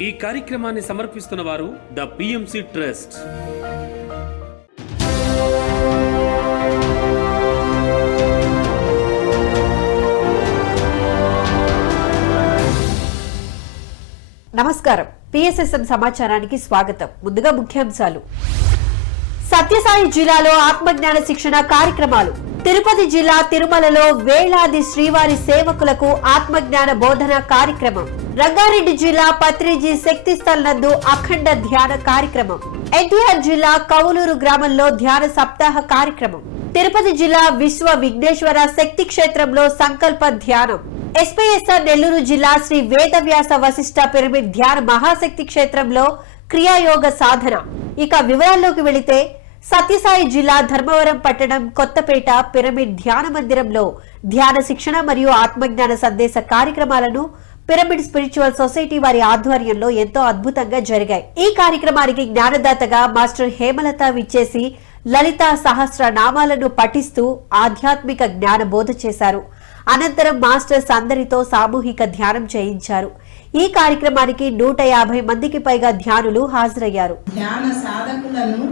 ఈ కార్యక్రమాన్ని సమర్పిస్తున్న వారు ద పిఎంసి ట్రస్ట్. నమస్కారం. పిఎస్ఎస్ఎం సమాచారానికి స్వాగతం. ముందుగా ముఖ్యాంశాలు. సత్యసాయి జిల్లాలో ఆత్మజ్ఞాన శిక్షణ కార్యక్రమాలు. తిరుపతి జిల్లా తిరుమలలో వేలాది శ్రీవారి సేవకులకు ఆత్మజ్ఞాన బోధన కార్యక్రమం. రంగారెడ్డి జిల్లా పత్రిజీ శక్తి స్థల్ నందు అఖండ ధ్యాన కార్యక్రమం. ఎన్టీఆర్ జిల్లా కౌలూరు గ్రామంలో ధ్యాన సప్తాహ కార్యక్రమం. తిరుపతి జిల్లా విశ్వ విఘ్నేశ్వర శక్తి క్షేత్రంలో సంకల్ప ధ్యానం. ఎస్పీఎస్ఆర్ నెల్లూరు జిల్లా శ్రీ వేదవ్యాస వశిష్ట పిరమిడ్ ధ్యాన మహాశక్తి క్షేత్రంలో క్రియాయోగ సాధన. ఇక వివరాల్లోకి వెళితే సత్యసాయి జిల్లా ధర్మవరం పట్టణం కొత్తపేట పిరమిడ్ ధ్యాన మందిరంలో ధ్యాన శిక్షణ మరియు ఆత్మజ్ఞాన సందేశ కార్యక్రమాలను పిరమిడ్ స్పిరిచువల్ సొసైటీ వారి ఆధ్వర్యంలో ఎంతో అద్భుతంగా జరిగాయి. ఈ కార్యక్రమానికి జ్ఞానదాతగా మాస్టర్ హేమలత విచ్చేసి లలితా సహస్ర నామాలను పఠిస్తూ ఆధ్యాత్మిక జ్ఞాన బోధ చేశారు. అనంతరం మాస్టర్స్ అందరితో సామూహిక ధ్యానం చేయించారు. ఈ కార్యక్రమానికి 150 మందికి పైగా ధ్యానులు హాజరయ్యారు. ధ్యాన సాధకులను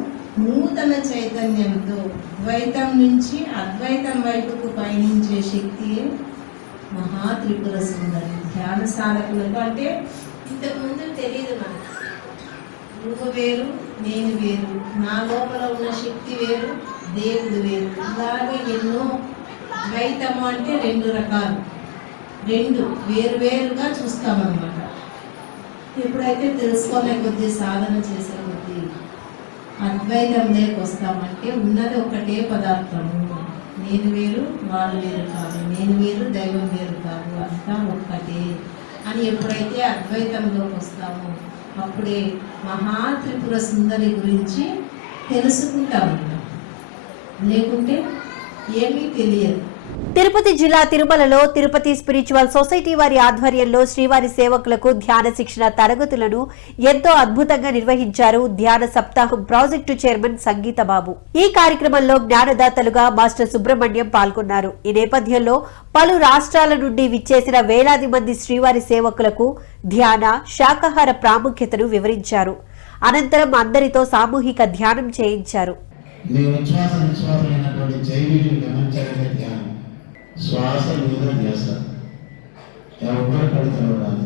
నూతన చైతన్యంతో ద్వైతం నుంచి అద్వైతం వైపుకు పయనించే శక్తి మహా త్రిపుర సుందరి. ధ్యాన సాధకులకు అంటే ఇంతకుముందు తెలియదు మనకు, నువ్వు వేరు నేను వేరు, నా లోపల ఉన్న శక్తి వేరు దేవుడు వేరు, ఇలాగే ఎన్నో. ద్వైతము అంటే 2 రకాలు, 2 వేరువేరుగా చూస్తామన్నమాట. ఎప్పుడైతే తెలుసుకునే కొద్దీ సాధన చేసే కొద్దీ అద్వైతం లేకొస్తామంటే ఉన్నది ఒకటే పదార్థము, నేను వేరు వాళ్ళు వేరు కాదు, నేను వేరు దైవం వేరు కాదు, అంతా ఒక్కటే అని ఎప్పుడైతే అద్వైతంలోకి వస్తామో అప్పుడే మహా త్రిపుర సుందరి గురించి తెలుసుకుంటాము. లేకుంటే ఏమీ తెలియదు. తిరుపతి జిల్లా తిరుమలలో తిరుపతి స్పిరిచువల్ సొసైటీ వారి ఆధ్వర్యంలో శ్రీవారి సేవకులకు ధ్యాన శిక్షణ తరగతులను ఎంతో అద్భుతంగా నిర్వహించారు ధ్యాన సప్తాహం ప్రాజెక్టు చైర్మన్ సంగీత బాబు. ఈ కార్యక్రమంలో జ్ఞానదాతలుగా మాస్టర్ సుబ్రహ్మణ్యం పాల్గొన్నారు. ఈ నేపథ్యంలో పలు రాష్ట్రాల నుండి విచ్చేసిన వేలాది మంది శ్రీవారి సేవకులకు ధ్యాన శాకాహార ప్రాముఖ్యతను వివరించారు. అనంతరం అందరితో సామూహిక ధ్యానం చేయించారు. శ్వాస మీద ధ్యాస ఎవరు కడుతున్నారు.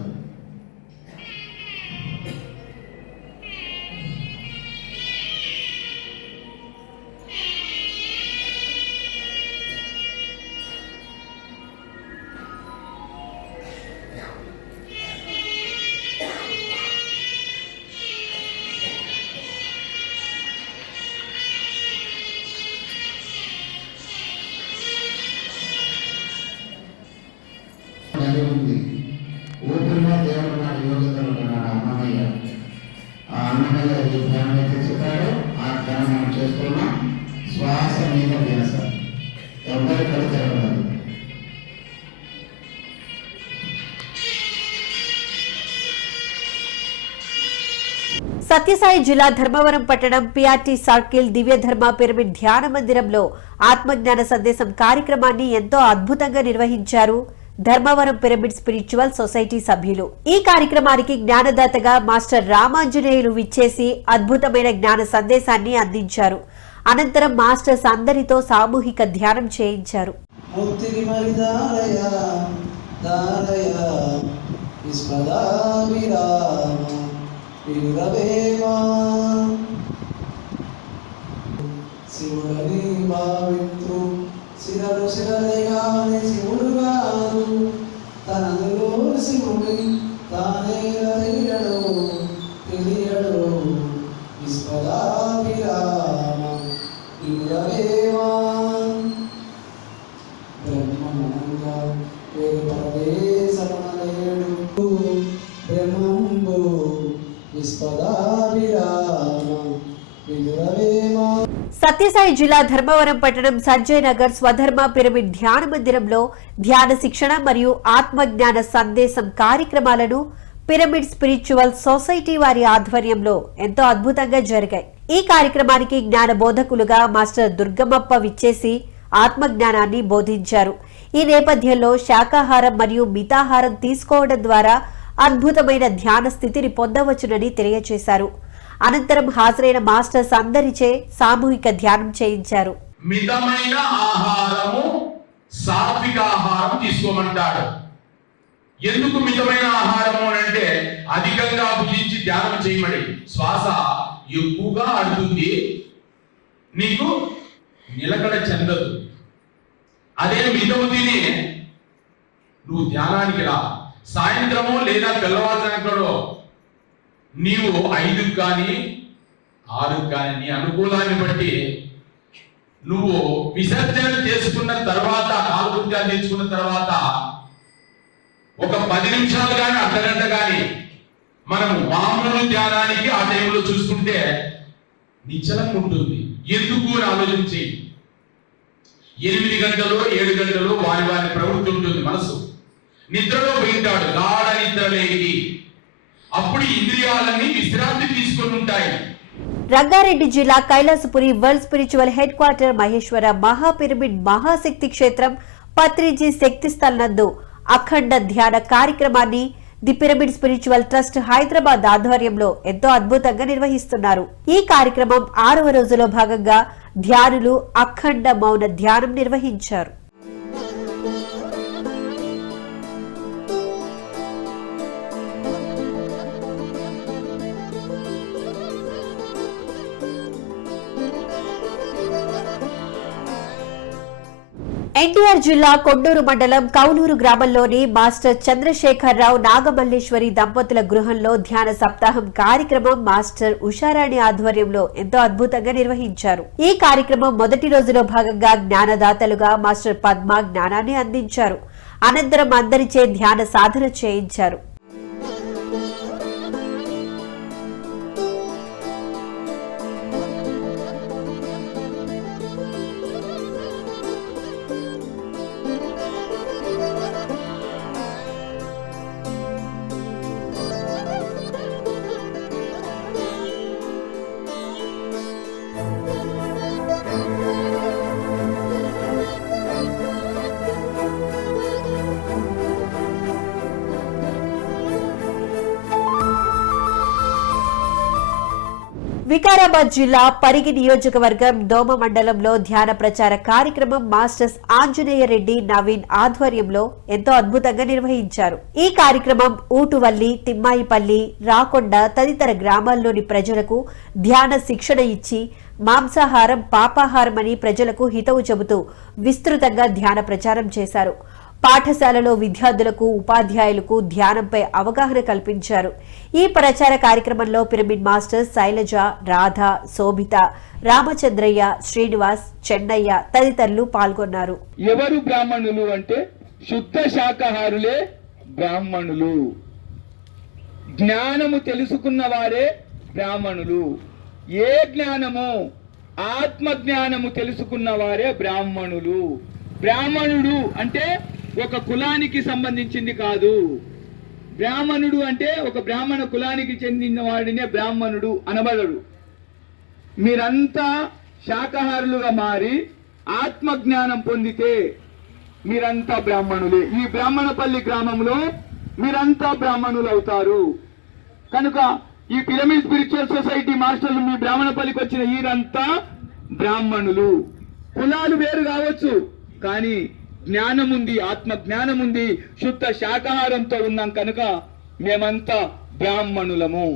ఊపిరిలో దేవుడు నా యోగ్యతలు ఉన్నాడు అన్నమయ్య. ఆ అన్నమయ్య ఏ ధ్యానం అయితే చెప్పాడో ఆ ధ్యానం మనం చేసుకున్నాం. శ్వాస మీద ధ్యాస ఎవరి కడుతారు. సత్యసాయి జిల్లా ధర్మవరం పట్టణం పిఆర్టీ సర్కిల్ దివ్య ధర్మ పిరమిడ్ ధ్యాన మందిరంలో ఆత్మజ్ఞాన సందేశం కార్యక్రమాన్ని ఎంతో అద్భుతంగా నిర్వహించారు ధర్మవరం పిరమిడ్ స్పిరిచువల్ సొసైటీ సభ్యులు. ఈ కార్యక్రమానికి జ్ఞానదాతగా మాస్టర్ రామాంజనేయులు విచ్చేసి అద్భుతమైన జ్ఞాన సందేశాన్ని అందించారు. అనంతరం మాస్టర్స్ అందరితో సామూహిక ధ్యానం చేయించారు. శిరలు శిరలేగానే శివుడు గారు తనలో శివుడి తానే తెలియడు తెలియడు విశ్వదాభిరామ వినురవేమా బ్రహ్మముగా పరదేశమలేడు బ్రహ్మంబు విశ్వదాభిరామ వినురవేమా. సత్యసాయి జిల్లా ధర్మవరం పట్టణం సంజయ్ నగర్ స్వధర్మ పిరమిడ్ ధ్యాన మందిరంలో ధ్యాన శిక్షణ మరియు ఆత్మజ్ఞాన సందేశం కార్యక్రమాలను పిరమిడ్ స్పిరిచువల్ సొసైటీ వారి ఆధ్వర్యంలో ఎంతో అద్భుతంగా జరిగాయి. ఈ కార్యక్రమానికి జ్ఞాన బోధకులుగా మాస్టర్ దుర్గమప్ప విచ్చేసి ఆత్మజ్ఞానాన్ని బోధించారు. ఈ నేపథ్యంలో శాకాహారం మరియు మితాహారం తీసుకోవడం ద్వారా అద్భుతమైన ధ్యాన స్థితిని పొందవచ్చునని తెలియజేశారు. అనంతరం హాజరైన మాస్టర్స్ అందరిచే సామూహిక ధ్యానం చేయించారు. మితమైన ఆహారము, సాత్విక ఆహారం తీసుకోమంటాడు. ఎందుకు మితమైన ఆహారము అంటే అధికంగా భుజించి ధ్యానం చేయమని. శ్వాస ఎక్కువగా ఆడుతుంది, నీకు నిలకడ చెందదు. అదే మితము తిని నువ్వు ధ్యానానికి రా. సాయంత్రము లేదా తెల్లవారుజామునో నీవు 5 కానీ 6 కానీ నీ అనుకూలాన్ని బట్టి నువ్వు విసర్జన చేసుకున్న తర్వాత, కాలకృత్యాలు తెచ్చుకున్న తర్వాత ఒక 10 నిమిషాలు కానీ అర్ధగంట కానీ మనము మామూలు ధ్యానానికి ఆ టైంలో చూసుకుంటే నిశ్చలంగా ఉంటుంది. ఎందుకు అని ఆలోచించి 8 గంటలు 7 గంటలు వారి వారి ప్రవృత్తి ఉంటుంది. మనసు నిద్రలో పోయింటాడు, గాఢ నిద్ర లేని. అప్పుడు ఇంద్రియాలన్నీ విశ్రాంతి తీసుకొని ఉంటాయి. రంగారెడ్డి జిల్లా Kailasapuri world spiritual head quarter Maheshwara మహాపిరమిడ్ మహాశక్తి క్షేత్రం పత్రిజీ శక్తి స్థల్ నందు అఖండ ధ్యాన కార్యక్రమాన్ని the pyramid spiritual trust Hyderabad ఆధ్వర్యంలో ఎంతో అద్భుతంగా నిర్వహిస్తున్నారు. ఈ కార్యక్రమం 6వ రోజులో భాగంగా ధ్యానులు అఖండ మౌన ధ్యానం నిర్వహించారు. ఎన్టీఆర్ జిల్లా కొండూరు మండలం కౌలూరు గ్రామంలోని మాస్టర్ చంద్రశేఖరరావు నాగమల్లేశ్వరి దంపతుల గృహంలో ధ్యాన సప్తాహం కార్యక్రమం మాస్టర్ ఉషారాణి ఆధ్వర్యంలో ఎంతో అద్భుతంగా నిర్వహించారు. ఈ కార్యక్రమం మొదటి రోజులో భాగంగా జ్ఞానదాతలుగా మాస్టర్ పద్మ జ్ఞానాన్ని అందించారు. అనంతరం అందరిచే ధ్యాన సాధన చేయించారు. వికారాబాద్ జిల్లా పరిగి నియోజకవర్గం దోమ మండలంలో ధ్యాన ప్రచార కార్యక్రమం మాస్టర్స్ ఆంజనేయ రెడ్డి నవీన్ ఆధ్వర్యంలో ఎంతో అద్భుతంగా నిర్వహించారు. ఈ కార్యక్రమం ఊటువల్లి, తిమ్మాయిపల్లి, రాకొండ తదితర గ్రామాల్లోని ప్రజలకు ధ్యాన శిక్షణ ఇచ్చి మాంసాహారం పాపాహారం అని ప్రజలకు హితవు చెబుతూ విస్తృతంగా ధ్యాన ప్రచారం చేశారు. పాఠశాలలో విద్యార్థులకు, ఉపాధ్యాయులకు ధ్యానంపై అవగాహన కల్పించారు. ఈ ప్రచార కార్యక్రమంలో పిరమిడ్ మాస్టర్స్ శైలజ, రాధ, శోభిత, రామచంద్రయ్య, శ్రీనివాస్, చెన్నయ్య తదితరులు పాల్గొన్నారు. ఎవరు బ్రాహ్మణులు అంటే శుద్ధ శాకాహారులే బ్రాహ్మణులు. జ్ఞానము తెలుసుకున్న వారే బ్రాహ్మణులు. ఏ జ్ఞానము? ఆత్మ జ్ఞానము తెలుసుకున్న వారే బ్రాహ్మణులు. బ్రాహ్మణుడు అంటే ఒక కులానికి సంబంధించింది కాదు. బ్రాహ్మణుడు అంటే ఒక బ్రాహ్మణ కులానికి చెందిన వాడినే బ్రాహ్మణుడు అనబడడు. మీరంతా శాకాహారులుగా మారి ఆత్మజ్ఞానం పొందితే మీరంతా బ్రాహ్మణులే. ఈ బ్రాహ్మణపల్లి గ్రామంలో మీరంతా బ్రాహ్మణులు అవుతారు. కనుక ఈ పిరమిడ్ స్పిరిచువల్ సొసైటీ మాస్టర్లు మీ బ్రాహ్మణపల్లికి వచ్చిన వీరంతా బ్రాహ్మణులు. కులాలు వేరు కావచ్చు, కానీ జ్ఞానం ఉంది, ఆత్మ జ్ఞానం ఉంది, శుద్ధ శాకాహారంతో ఉన్నాం కనుక మేమంతా బ్రాహ్మణులము.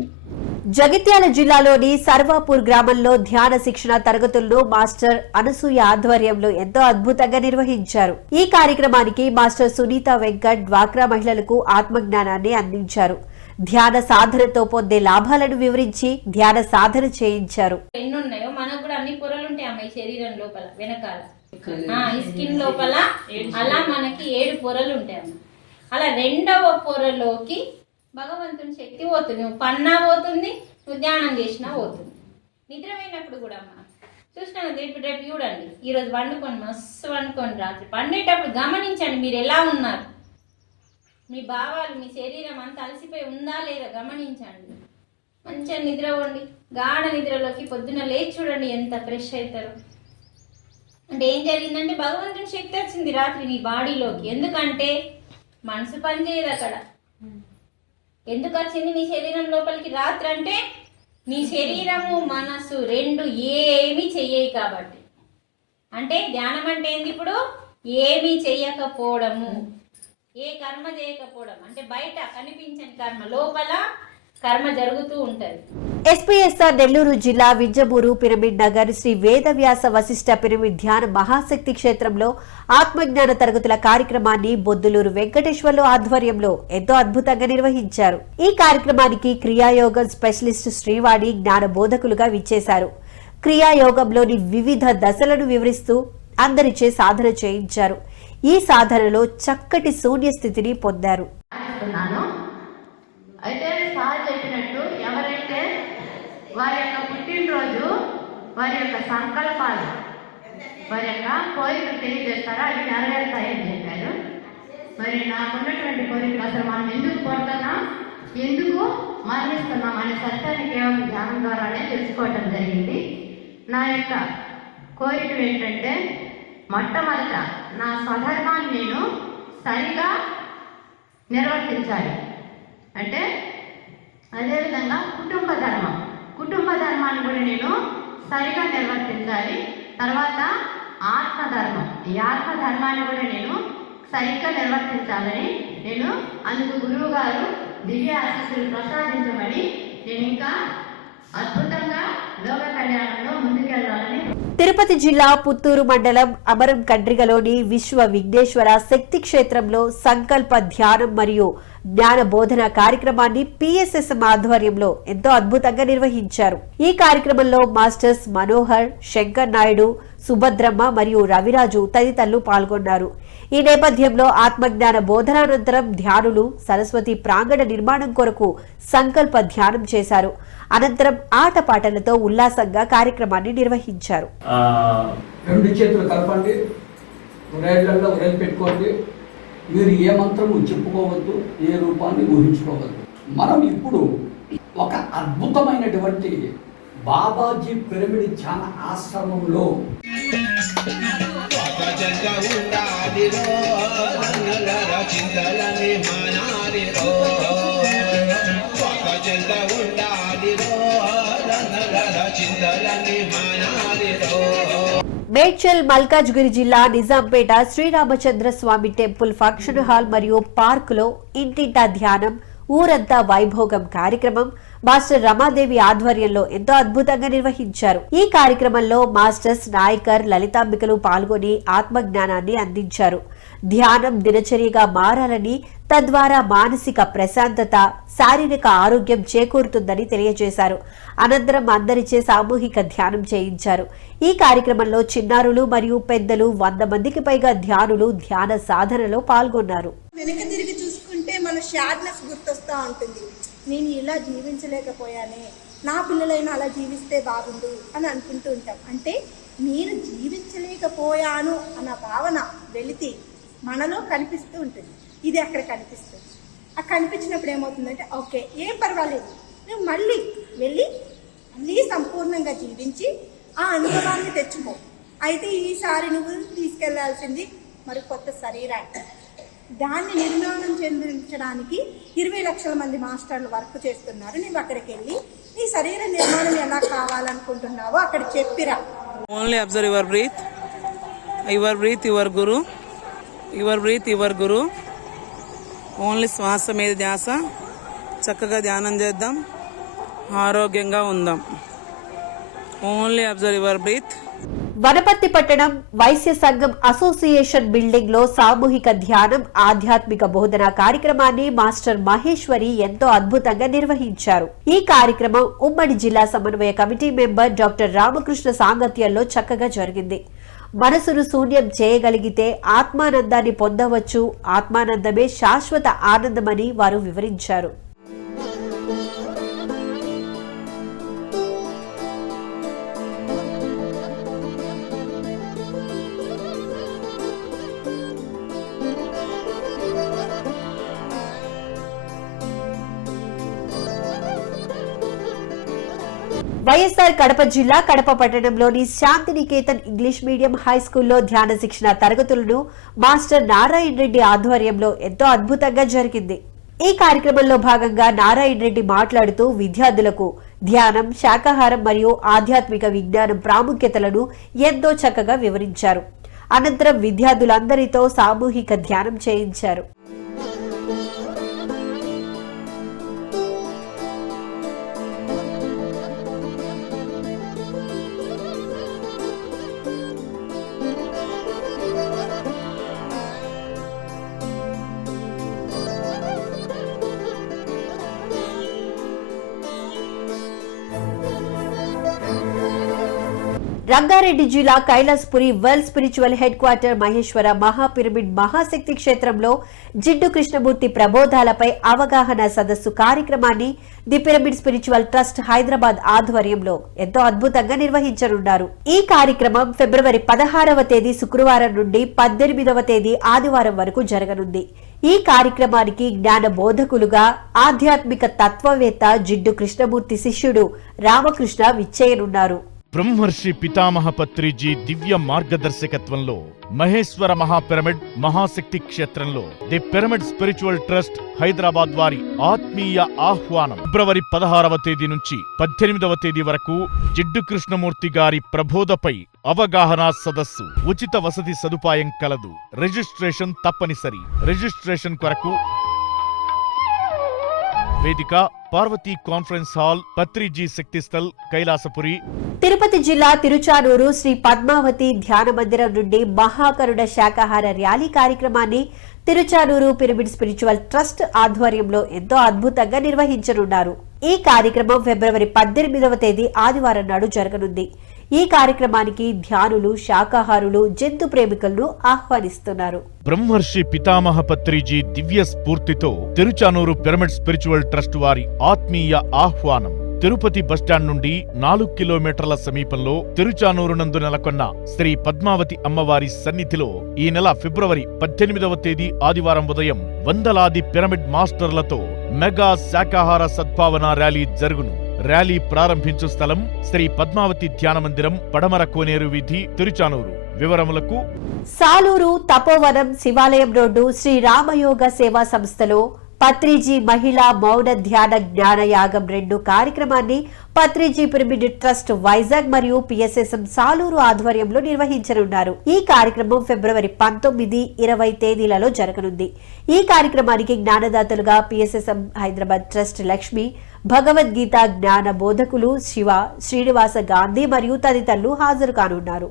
జగిత్యాల జిల్లాలోని సర్వాపూర్ గ్రామంలో ధ్యాన శిక్షణ తరగతులను మాస్టర్ అనసూయ ఆధ్వర్యంలో ఎంతో అద్భుతంగా నిర్వహించారు. ఈ కార్యక్రమానికి మాస్టర్ సునీత వెంకట్ డ్వాక్రా మహిళలకు ఆత్మజ్ఞానాన్ని అందించారు. ధ్యాన సాధనతో పొందే లాభాలను వివరించి ధ్యాన సాధన చేయించారు. ఎన్నున్నాయో మనకు కూడా అన్ని పొరలు ఉంటాయి అమ్మాయి శరీరం లోపల, వెనకాల ఈ స్కిన్ లోపల అలా మనకి 7 పొరలు ఉంటాయి అమ్మ. అలా 2వ పొరలోకి భగవంతుని శక్తి పోతుంది. నువ్వు పన్నా పోతుంది, నువ్వు ధ్యానం చేసినా పోతుంది. నిద్రపోయినప్పుడు కూడా అమ్మ చూసినాను, రేపు చూడండి, ఈరోజు వండుకొని మస్తు వండుకొని రాత్రి పండేటప్పుడు గమనించండి మీరు ఎలా ఉన్నారు, మీ భావాలు, మీ శరీరం అంతా అలసిపోయి ఉందా లేదా గమనించండి. మంచిగా నిద్రపోండి, గాఢ నిద్రలోకి పొద్దున లేచి చూడండి ఎంత ఫ్రెష్ అవుతారు. అంటే ఏం జరిగిందంటే భగవంతుని శక్తి వచ్చింది రాత్రి నీ బాడీలోకి. ఎందుకంటే మనసు పనిచేయదు అక్కడ, ఎందుకు వచ్చింది నీ శరీరం లోపలికి రాత్రి అంటే నీ శరీరము మనస్సు రెండు ఏమీ చెయ్యయి కాబట్టి. అంటే ధ్యానం అంటే ఏంది? ఇప్పుడు ఏమీ చెయ్యకపోవడము, ఏ కర్మ చేయకపోవడం. అంటే బయట కనిపించని కర్మ, లోపల కర్మ జరుగుతూ ఉంటది. ఎస్పీఎస్ఆర్ నెల్లూరు జిల్లా వింజమూరు పిరమిడ్ నగర్ శ్రీ వేదవ్యాస వశిష్ఠ పిరమిడ్ ధ్యాన మహాశక్తి క్షేత్రంలో ఆత్మజ్ఞాన తరగతుల కార్యక్రమాన్ని బొద్దులూరు వెంకటేశ్వర్లు ఆధ్వర్యంలో ఎంతో అద్భుతంగా నిర్వహించారు. ఈ కార్యక్రమానికి క్రియాయోగం స్పెషలిస్ట్ శ్రీవాణి జ్ఞాన బోధకులుగా విచ్చేశారు. క్రియాయోగంలోని వివిధ దశలను వివరిస్తూ అందరిచే సాధన చేయించారు. ఈ సాధనలో చక్కటి శూన్య స్థితిని పొందారు. అయితే సార్ చెప్పినట్టు ఎవరైతే వారి యొక్క పుట్టినరోజు, వారి యొక్క సంకల్పాలు, వారి యొక్క కోరికలు తెలియజేస్తారో అవి నెరవేరుతాయని చెప్పారు. మరి నాకున్నటువంటి కోరికలు అసలు మనం ఎందుకు పుడుతున్నాం, ఎందుకు మరణిస్తున్నాం అనే సత్యాన్ని కేవలం ధ్యానం ద్వారానే తెలుసుకోవటం జరిగింది. నా యొక్క కోరికలు ఏంటంటే మొట్టమొదట నా స్వధర్మాన్ని నేను సరిగా నిర్వర్తించాలి. అంటే అదేవిధంగా కుటుంబ ధర్మాన్ని కూడా నేను సరిగా నిర్వర్తించాలి. తర్వాత ఆత్మధర్మం, ఈ ఆత్మధర్మాన్ని కూడా నేను సరిగ్గా నిర్వర్తించాలని నేను అందుకు గురువు గారు దివ్య ఆశీస్సులు ప్రసాదించమని నేను ఇంకా అద్భుతంగా లోక కళ్యాణంలో ముందుకెళ్లాలని. తిరుపతి జిల్లా పుత్తూరు మండలం అమరం కండ్రిగలోని విశ్వ విఘ్నేశ్వర శక్తి క్షేత్రంలో సంకల్ప ధ్యానం మరియు జ్ఞాన బోధన కార్యక్రమాన్ని పిఎస్ఎస్ఎం ఆధ్వర్యంలో ఎంతో అద్భుతంగా నిర్వహించారు. ఈ కార్యక్రమంలో మాస్టర్స్ మనోహర్, శంకర్ నాయుడు, సుభద్రమ్మ మరియు రవిరాజు తదితరులు పాల్గొన్నారు. ఈ నేపథ్యంలో ఆత్మజ్ఞాన బోధనానంతరం ధ్యానులు సరస్వతి ప్రాంగణ నిర్మాణం కొరకు సంకల్ప ధ్యానం చేశారు. అనంతరం ఆటపాటలతో ఉల్లాసంగా కార్యక్రమాన్ని నిర్వహించారు. రెండు చేతులు కలపండి, ఉరేళ్లలో ఉరేలు పెట్టుకోండి. మీరు ఏ మంత్రము చెప్పుకోవద్దు, ఏ రూపాన్ని ఊహించుకోవద్దు. మనం ఇప్పుడు ఒక అద్భుతమైనటువంటి బాబాజీ పిరమిడ్ ధ్యాన ఆశ్రమంలో మేడ్చల్ మల్కాజ్గిరి జిల్లా నిజాంపేట శ్రీరామచంద్ర స్వామి టెంపుల్ ఫంక్షన్ హాల్ మరియు పార్క్ లో ఇంటింటా ధ్యానం, ఊరంతా వైభోగం కార్యక్రమం మాస్టర్ రమాదేవి ఆధ్వర్యంలో ఎంతో అద్భుతంగా నిర్వహించారు. ఈ కార్యక్రమంలో మాస్టర్స్ నాయకర్, లలితాంబికలు పాల్గొని ఆత్మజ్ఞానాన్ని అందించారు. ధ్యానం దినచర్యగా మారాలని, తద్వారా మానసిక ప్రశాంతత, శారీరక ఆరోగ్యం చేకూరుతుందని తెలియజేశారు. అనంతరం అందరిచే సామూహిక ధ్యానం చేయించారు. ఈ కార్యక్రమంలో చిన్నారులు మరియు పెద్దలు 100 మందికి పైగా ధ్యానులు ధ్యాన సాధనలో పాల్గొన్నారు. వెనక తిరిగి చూసుకుంటే మన షాడ్నెస్ గుర్తొస్తూ ఉంటుంది. నేను ఇలా జీవించలేకపోయానే, నా పిల్లలైనా అలా జీవిస్తే బాగుండు అని అనుకుంటూ ఉంటాం. అంటే నేను జీవించలేకపోయాను అన్న భావన వెలితి మనలో కనిపిస్తూ ఉంటుంది. ఇది అక్కడ కనిపిస్తుంది. ఆ కనిపించినప్పుడు ఏమవుతుందంటే ఓకే, ఏం పర్వాలేదు, నువ్వు మళ్ళీ వెళ్ళి మళ్ళీ సంపూర్ణంగా జీవించి ఆ అనుభవాన్ని తెచ్చుకో. అయితే ఈసారి నువ్వు తీసుకెళ్లాల్సింది మరి కొత్త శరీరాన్ని. దాన్ని నిర్మాణం చెందించడానికి 20 లక్షల మంది మాస్టర్లు వర్క్ చేస్తున్నారు. నువ్వు అక్కడికి వెళ్ళి నీ శరీర నిర్మాణం ఎలా కావాలనుకుంటున్నావో అక్కడ చెప్పిరా. Only observe your breath, your breath your guru, your breath your guru. Only శ్వాస మీద ధ్యాస. చక్కగా ధ్యానం చేద్దాం, ఆరోగ్యంగా ఉందాం. Only observe your breath. Wanaparthy పట్టణం వైశ్య సంఘం అసోసియేషన్ బిల్డింగ్ లో సామూహిక ధ్యానం, ఆధ్యాత్మిక బోధన కార్యక్రమాన్ని మాస్టర్ మహేశ్వరి ఎంతో అద్భుతంగా నిర్వహించారు. ఈ కార్యక్రమం ఉమ్మడి జిల్లా సమన్వయ కమిటీ మెంబర్ డాక్టర్ రామకృష్ణ సాంగత్యంలో చక్కగా జరిగింది. మనసును శూన్యం చేయగలిగితే ఆత్మానందాన్ని పొందవచ్చు, ఆత్మానందమే శాశ్వత ఆనందమని వారు వివరించారు. వైఎస్ఆర్ కడప జిల్లా కడప పట్టణంలోని శాంతినికేతన్ ఇంగ్లీష్ మీడియం హై స్కూల్లో ధ్యాన శిక్షణ తరగతులను మాస్టర్ నారాయణ రెడ్డి ఆధ్వర్యంలో ఎంతో అద్భుతంగా జరిగింది. ఈ కార్యక్రమంలో భాగంగా నారాయణ రెడ్డి మాట్లాడుతూ విద్యార్థులకు ధ్యానం, శాకాహారం మరియు ఆధ్యాత్మిక విజ్ఞానం ప్రాముఖ్యతలను ఎంతో చక్కగా వివరించారు. అనంతరం విద్యార్థులందరితో సామూహిక ధ్యానం చేయించారు. రంగారెడ్డి జిల్లా Kailasapuri world spiritual head quarter Maheshwara మహాపిరమిడ్ మహాశక్తి క్షేత్రంలో జిడ్డు కృష్ణమూర్తి ప్రబోధాలపై అవగాహన సదస్సు కార్యక్రమాన్ని the pyramid spiritual trust Hyderabad ఆధ్వర్యంలో ఎంతో అద్భుతంగా నిర్వహించనున్నారు. ఈ కార్యక్రమం ఫిబ్రవరి 16వ తేదీ శుక్రవారం నుండి 18వ తేదీ ఆదివారం వరకు జరగనుంది. ఈ కార్యక్రమానికి జ్ఞాన బోధకులుగా ఆధ్యాత్మిక తత్వవేత్త జిడ్డు కృష్ణమూర్తి శిష్యుడు రామకృష్ణ విచ్చేయనున్నారు. బ్రహ్మర్షి పితామహ పత్రిజీ దివ్య మార్గదర్శకత్వంలో మహేశ్వర మహాపిరమిడ్ మహాశక్తి క్షేత్రంలో the pyramid spiritual trust Hyderabad వారి ఆత్మీయ ఆహ్వానం ఫిబ్రవరి 16వ తేదీ నుంచి 18వ తేదీ వరకు జిడ్డు కృష్ణమూర్తి గారి ప్రబోధపై అవగాహన సదస్సు. ఉచిత వసతి సదుపాయం కలదు. రిజిస్ట్రేషన్ తప్పనిసరి. రిజిస్ట్రేషన్ కొరకు వేదిక పార్వతీ కాన్ఫరెన్స్ హాల్, పత్రిజీ శక్తిస్థల్, కైలాసపురి. తిరుపతి జిల్లా తిరుచానూరు శ్రీ పద్మావతి ధ్యాన మందిరం నుండి మహాకరుణ శాకాహార ర్యాలీ కార్యక్రమాన్ని తిరుచానూరు పిరమిడ్ స్పిరిచువల్ ట్రస్ట్ ఆధ్వర్యంలో ఎంతో అద్భుతంగా నిర్వహించనున్నారు. ఈ కార్యక్రమం ఫిబ్రవరి 18వ తేదీ ఆదివారం నాడు జరగనుంది. ఈ కార్యక్రమానికి ధ్యానులు, శాకాహారులు, జంతు ప్రేమికులను ఆహ్వానిస్తున్నారు. బ్రహ్మర్షి పితామహ పత్రిజీ దివ్య స్ఫూర్తితో తిరుచానూరు పిరమిడ్ స్పిరిచువల్ ట్రస్ట్ వారి ఆత్మీయ ఆహ్వానం. తిరుపతి బస్టాండ్ నుండి 4 కిలోమీటర్ల సమీపంలో తిరుచానూరు నందు నెలకొన్న శ్రీ పద్మావతి అమ్మవారి సన్నిధిలో ఈ నెల ఫిబ్రవరి 18వ తేదీ ఆదివారం ఉదయం వందలాది పిరమిడ్ మాస్టర్లతో మెగా శాకాహార సద్భావన ర్యాలీ జరుగును. ర్యాలీ ప్రారంభించు స్థలం శ్రీ పద్మావతి ధ్యాన మందిరం, పడమర కోనేరు వీధి, తిరుచానూరు. వివరములకు సాలూరు తపోవనం శివాలయం రోడ్డు శ్రీ రామయోగ సేవా సంస్థలో పత్రిజీ మహిళా మౌన ధ్యాన జ్ఞాన యాగం 2 కార్యక్రమాన్ని పత్రిజీ పిరమిడ్ ట్రస్ట్ వైజాగ్ మరియు పిఎస్ఎస్ఎం సాలూరు ఆధ్వర్యంలో నిర్వహించనున్నారు. ఈ కార్యక్రమం ఫిబ్రవరి 19, 20 తేదీలలో జరగనుంది. ఈ కార్యక్రమానికి జ్ఞానదాతలుగా పిఎస్ఎస్ఎం హైదరాబాద్ ట్రస్ట్ లక్ష్మి, భగవద్గీత జ్ఞాన బోధకులు శివ, శ్రీనివాస గాంధీ మరియు తదితరులు హాజరు కానున్నారు.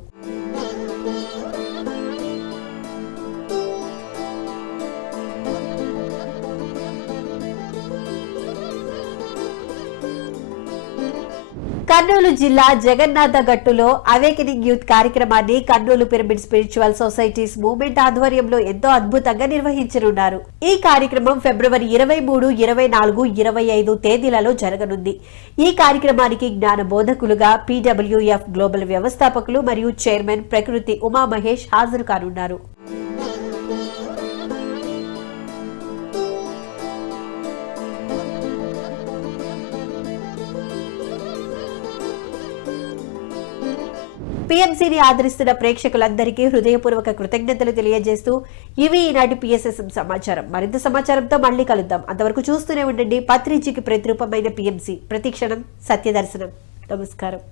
కర్నూలు జిల్లా జగన్నాథ గట్టులో అవేకెనింగ్ యూత్ కార్యక్రమాన్ని Kurnool pyramid spiritual societies movement ఆధ్వర్యంలో ఎంతో అద్భుతంగా నిర్వహించనున్నారు. ఈ కార్యక్రమం ఫిబ్రవరి 23, 24, 25 తేదీలలో జరగనుంది. ఈ కార్యక్రమానికి జ్ఞాన బోధకులుగా పీడబ్ల్యూఎఫ్ గ్లోబల్ వ్యవస్థాపకులు మరియు చైర్మన్ ప్రకృతి ఉమామహేష్ హాజరు కానున్నారు. పిఎంసీని ఆదరిస్తున్న ప్రేక్షకులందరికీ హృదయపూర్వక కృతజ్ఞతలు తెలియజేస్తూ ఇవి ఈనాటి పిఎస్ఎస్ఎం సమాచారం. మరింత సమాచారంతో మళ్లీ కలుద్దాం. అంతవరకు చూస్తూనే ఉండండి పత్రిజీకి ప్రతిరూపమైన పిఎంసీ. ప్రతిక్షణం సత్యదర్శనం. నమస్కారం.